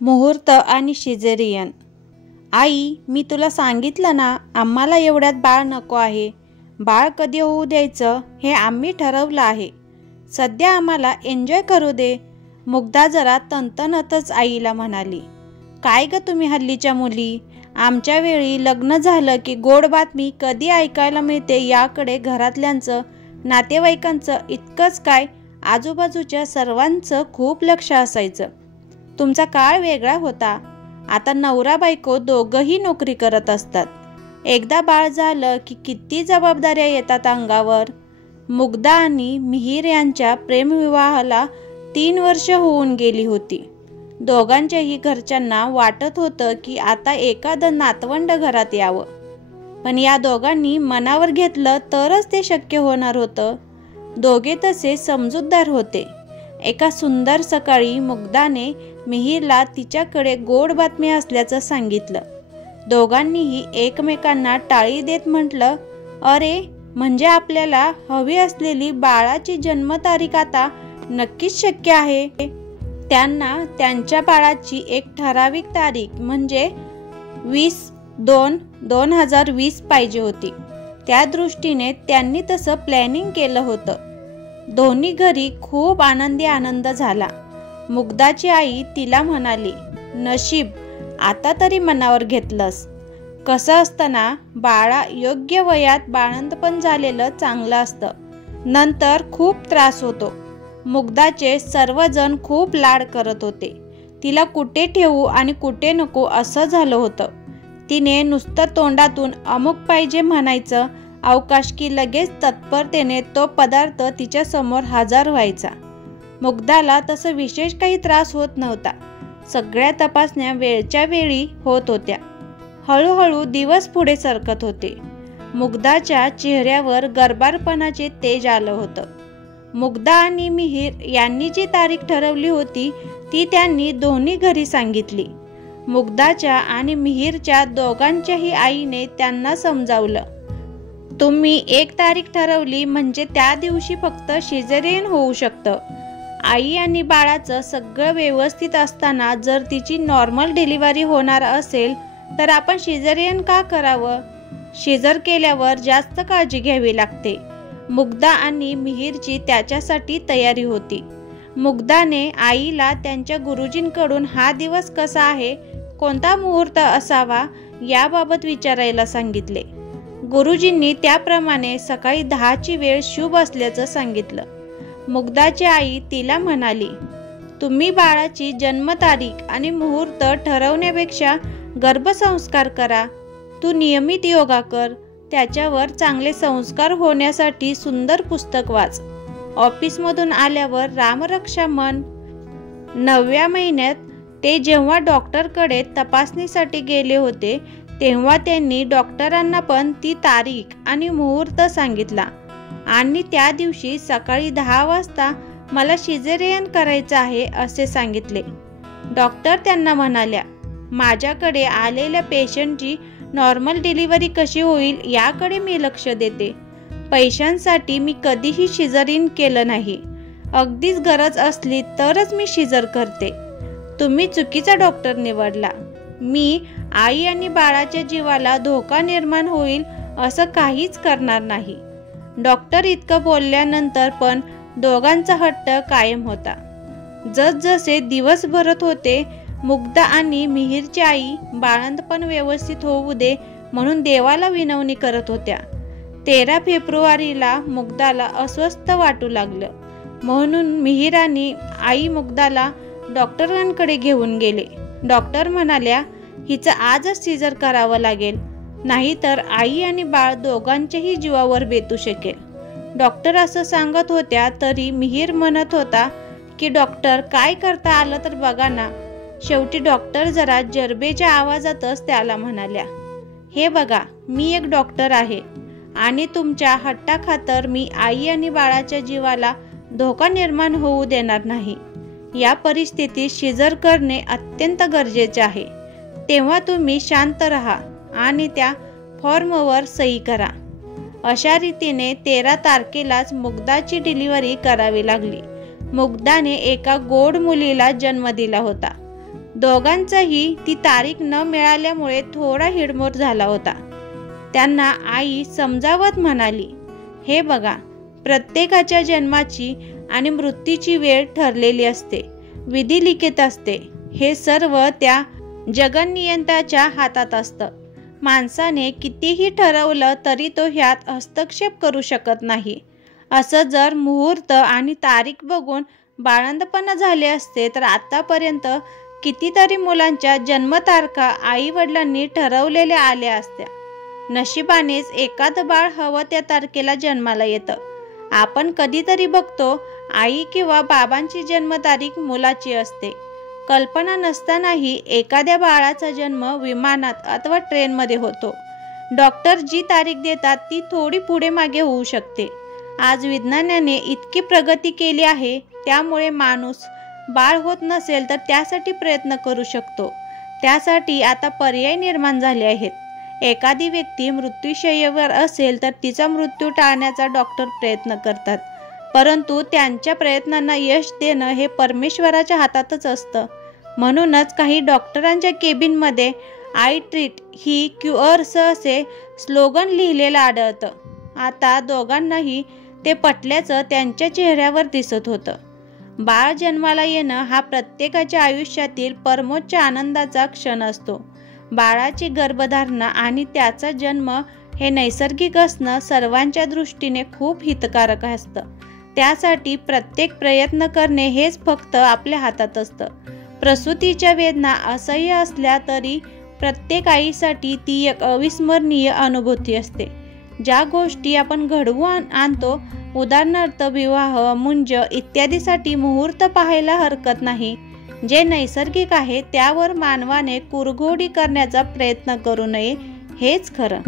मुहूर्त आणि सिझेरियन। आई, मी तुला सांगितलं ना, आम्हाला एवढ्यात बाळ नको आहे। बाळ कधी होऊ द्यायचं हे आम्ही ठरवलं आहे। सध्या आम्हाला एन्जॉय करू दे। मुग्धा जरा तणतणतच आईला म्हणाली, काय ग तुम्ही हल्लीच्या मुली, आमच्या वेळी लग्न झालं की गोड बातमी कधी ऐकायला मिळते याकडे घरातल्यांचं, नातेवाईकांचं इतकंच काय आजूबाजूच्या सर्वांचं खूप लक्ष असायचं। तुमचा काळ वेगळा होता। आता नवरा बायको दोघंही नोकरी करत असतात। एकदा बाळ झालं की किती जबाबदाऱ्या येतात अंगावर। मुग्धा आणि मिहीर यांच्या प्रेमविवाहाला 3 वर्ष होऊन गेली होती। दोघांच्याही घरच्यांना वाटत होतं की आता एखादं नातवंड घरात यावं, पण या दोघांनी मनावर घेतलं तरच ते शक्य होणार होतं। दोघे तसे समजूतदार होते। एका सुंदर सकाळी मुग्धाने मिहीरला तिच्याकडे गोड बातमी असल्याचं सांगितलं। दोघांनीही एकमेकांना टाळी देत म्हटलं, अरे, म्हणजे आपल्याला हवी असलेली बाळाची जन्मतारीख आता नक्कीच शक्य आहे। त्यांना त्यांच्या बाळाची एक ठराविक तारीख म्हणजे 20/2/2020 पाहिजे होती। त्या दृष्टीने त्यांनी तसं प्लॅनिंग केलं होतं। दोन्ही घरी खूप आनंद झाला। मुग्धाची आई तिला म्हणाली, नशीब, आता तरी मनावर घेतलंस। कसं असतं ना, बाळा योग्य वयात बाळंतपण झालेलं चांगलं असतं, नंतर खूप त्रास होतो। मुग्धाचे सर्वजण खूप लाड करत होते। तिला कुठे ठेवू आणि कुठे नको असं झालं होतं। तिने नुसतं तोंडातून अमुक पाहिजे म्हणायचं अवकाश की लगेच तत्परतेने तो पदार्थ तिच्या समोर हजर व्हायचा। मुग्धाला तसं विशेष काही त्रास होत नव्हता। सगळ्या तपासण्या वेळच्या वेळी होत होत्या। हळूहळू दिवस पुढे सरकत होते। मुग्धाच्या चेहऱ्यावर गर्भारपणाचे तेज आलं होतं। मुग्धा आणि मिहीर यांनी जी तारीख ठरवली होती ती त्यांनी दोन्ही घरी सांगितली। मुग्धाच्या आणि मिहीरच्या दोघांच्याही आईने त्यांना समजावलं, तुम्ही एक तारीख ठरवली म्हणजे त्या दिवशी फक्त सिझेरियन होऊ शकतं। आई आणि बाळाचं सगळं व्यवस्थित असताना जर तिची नॉर्मल डिलिव्हरी होणार असेल तर आपण सिझेरियन का करावं? सिझर केल्यावर जास्त काळजी घ्यावी लागते। मुग्धा आणि मिहीरची त्याच्यासाठी तयारी होती। मुग्धाने आईला त्यांच्या गुरुजींकडून हा दिवस कसा आहे, कोणता मुहूर्त असावा याबाबत विचारायला सांगितले। गुरुजींनी त्याप्रमाणे सकाळी 10ची वेळ शुभ असल्याचं सांगितलं। मुग्धाची आई तिला म्हणाली, तुम्ही बाळाची जन्मतारीख आणि मुहूर्त ठरवण्यापेक्षा गर्भसंस्कार करा। तू नियमित योगा कर, त्याच्यावर चांगले संस्कार होण्यासाठी सुंदर पुस्तक वाच। ऑफिसमधून आल्यावर रामरक्षा म्हण। 9व्या महिन्यात ते जेव्हा डॉक्टरकडे तपासणीसाठी गेले होते तेव्हा त्यांनी डॉक्टरांना पण ती तारीख आणि मुहूर्त सांगितला आणि त्या दिवशी सकाळी 10 वाजता मला सिझेरियन करायचं आहे असे सांगितले। डॉक्टर त्यांना म्हणाल्या, माझ्याकडे आलेल्या पेशंटची नॉर्मल डिलिव्हरी कशी होईल याकडे मी लक्ष देते। पैशांसाठी मी कधीही सिझेरियन केलं नाही। अगदीच गरज असली तरच मी सिझर करते। तुम्ही चुकीचा डॉक्टर निवडला। मी आई आणि बाळाच्या जीवाला धोका निर्माण होईल असं काहीच करणार नाही। डॉक्टर इतकं बोलल्यानंतर पण दोघांचा हट्ट कायम होता। जसजसे दिवस भरत होते, मुग्धा आणि मिहीरची आई बाळंतपण व्यवस्थित होऊ दे म्हणून देवाला विनवणी करत होत्या। 13 फेब्रुवारीला मुग्धाला अस्वस्थ वाटू लागलं, म्हणून मिहीर आणि आई मुग्धाला डॉक्टरांकडे घेऊन गेले। डॉक्टर म्हणाल्या, हिचं आजच सिझर करावं लागेल, नाहीतर आई आणि बाळ दोघांच्याही जीवावर बेतू शकेल। डॉक्टर असं सांगत होत्या तरी मिहीर म्हणत होता की डॉक्टर, काय करता आलं तर बघा ना। शेवटी डॉक्टर जरा जरबेच्या आवाजातच त्याला म्हणाल्या, हे बघा, मी एक डॉक्टर आहे आणि तुमच्या हट्टाखातर मी आई आणि बाळाच्या जीवाला धोका निर्माण होऊ देणार नाही। या परिस्थितीत सिझर करणे अत्यंत गरजेचे आहे। तेव्हा तुम्ही शांत राहा आणि त्या फॉर्मवर सही करा। अशा रीतीने 13 तारखेलाच मुग्धाची डिलिव्हरी करावी लागली। मुग्धाने एका गोड मुलीला जन्म दिला होता। दोघांचाही ती तारीख न मिळाल्यामुळे थोडा हिडमोड झाला होता. त्यांना आई समजावत म्हणाली, हे बघा, प्रत्येकाच्या जन्माची आणि मृत्यूची वेळ ठरलेली असते, विधिलिखित असते. हे सर्व त्या जगन्नियंत्याच्या हातात असतं. माणसाने कितीही ठरवलं तरी तो ह्यात हस्तक्षेप करू शकत नाही. असं जर मुहूर्त आणि तारीख बघून बाळंतपण झाले असते तर आतापर्यंत कितीतरी मुलांच्या जन्मतारखा आई-वडिलांनी ठरवलेल्या आल्या असत्या. नशिबानेच एखादं बाळ हवं त्या तारखेला जन्माला येतं. आपण कधीतरी बघतो आई किंवा बाबांची जन्मतारीख मुलाची असते. कल्पना नसतानाही एखाद्या बाळाचा जन्म विमानात अथवा ट्रेनमध्ये होतो. डॉक्टर जी तारीख देतात ती थोडी पुढे मागे होऊ शकते. आज विज्ञानाने इतकी प्रगती केली आहे, त्यामुळे माणूस बाळ होत नसेल तर त्यासाठी प्रयत्न करू शकतो. त्यासाठी आता पर्याय निर्माण झाले आहेत. एखादी व्यक्ती मृत्यूशय्येवर असेल तर तिचा मृत्यू टाळण्याचा डॉक्टर प्रयत्न करतात, परंतु त्यांच्या प्रयत्नांना यश देणं हे परमेश्वराच्या हातातच असतं. म्हणूनच काही डॉक्टरांच्या केबिनमध्ये आय ट्रीट ही क्युअर्स असे स्लोगन लिहिलेलं आढळतं. आता दोघांनाही ते पटल्याचं त्यांच्या चेहऱ्यावर दिसत होतं. बाळ जन्माला येणं हा प्रत्येकाच्या आयुष्यातील परमोच्च आनंदाचा क्षण असतो. बाळाची गर्भधारणा आणि त्याचा जन्म हे नैसर्गिक असणं सर्वांच्या दृष्टीने खूप हितकारक असतं. त्यासाठी प्रत्येक प्रयत्न करणे हेच फक्त आपल्या हातात असतं. प्रसूतीच्या वेदना असह्य असल्या तरी प्रत्येक आईसाठी ती एक अविस्मरणीय अनुभूती असते. ज्या गोष्टी आपण घडवून आणतो, उदाहरणार्थ विवाह, मुंज इत्यादीसाठी मुहूर्त पाहायला हरकत नाही. जे नैसर्गिक आहे त्यावर मानवाने कुरघोडी करण्याचा प्रयत्न करू नये, हेच खरं.